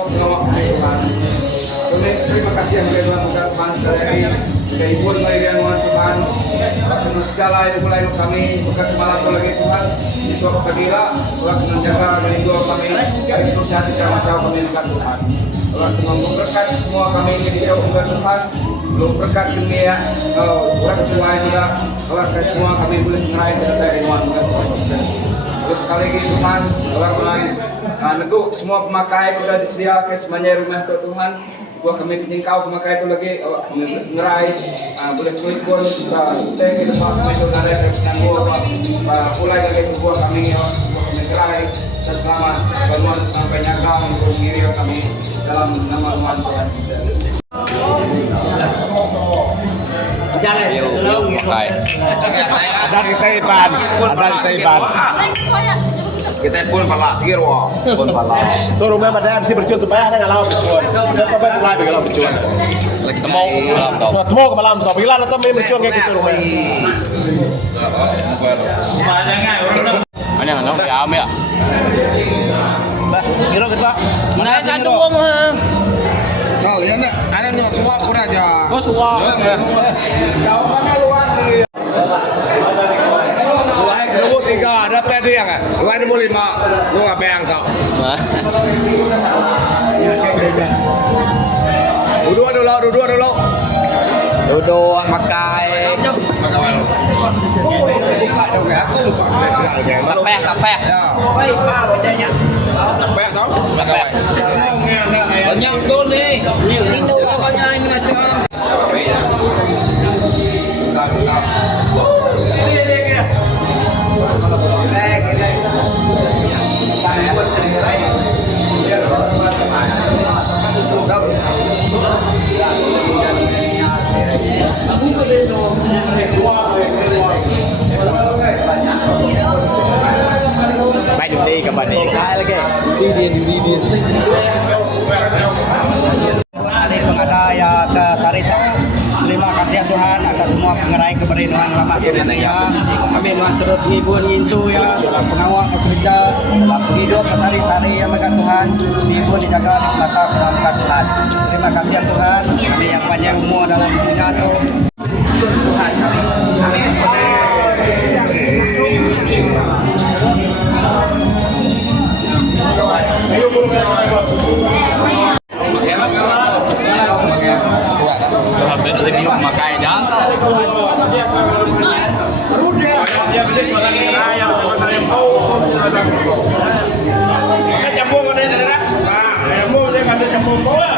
semua pengawal Tuhan. Terima kasih yang Tuhan Tuhan sekali lagi Ibu Maria Tuhan dengan segala yang mulai kami bukan semalam lagi Tuhan itu kegila Tuhan menjaga dan itu kami dari perusahaan tidak macam kami bukan Tuhan Tuhan memberkat semua kami ini bukan Tuhan belum berkat dunia Tuhan Tuhan juga Tuhan semua kami boleh meraih dari Tuhan bukan Tuhan terus sekali lagi Tuhan Tuhan mulai neguk semua pemakai sudah disediakan semuanya rumah Tuhan gua kami kau pemakai itu lagi ngerai boleh kulit gua sudah teh kita pakai itu dari gua mulai lagi gua kami ngerai dan selamat bantuan sampai nyakau untuk diri kami dalam nama Tuhan Tuhan Yesus. Dari Taipan, dari Taipan. Kita pun pala sikir wah, pun pala. Tuh rumah pada MC bercuan tuh banyak ada ngalau bercuan. Kita coba mulai kalau bercuan. Temu malam tau. Temu ke malam tau. Bila nanti main bercuan kayak gitu rumah. Mana nggak tahu ya am ya. Bah, kira kita. Nah satu uang mah. Kalian ada nggak suka aku aja. Kau suka. Jawabannya luar nih. Lu tiga, ada tadi ya nggak? Lu ada mau lima, lu apa yang kau? Duduk dulu. Duduk makai. Buka dong ya, aku lupa. Kapek. Capek tau? Banyak tuh nih. Ini banyak ini macam. Baik đi các bạn đi khai lagi. Di. Hari pengadai ke Sarita. Terima kasih ya Tuhan atas semua pengerai keberadaan lama Tuhan ya. Kami Tuhan terus ngibun ngintu ya dalam pengawal kerja dalam hidup sehari-hari ya mereka Tuhan. Ngibun dijaga di mata perangkat Tuhan. Terima kasih ya Tuhan. Kami yang panjang umur dalam dunia Tuhan kami. Amin. Review makai dah. Campur con đây này đó. Campur dia kata campur bola.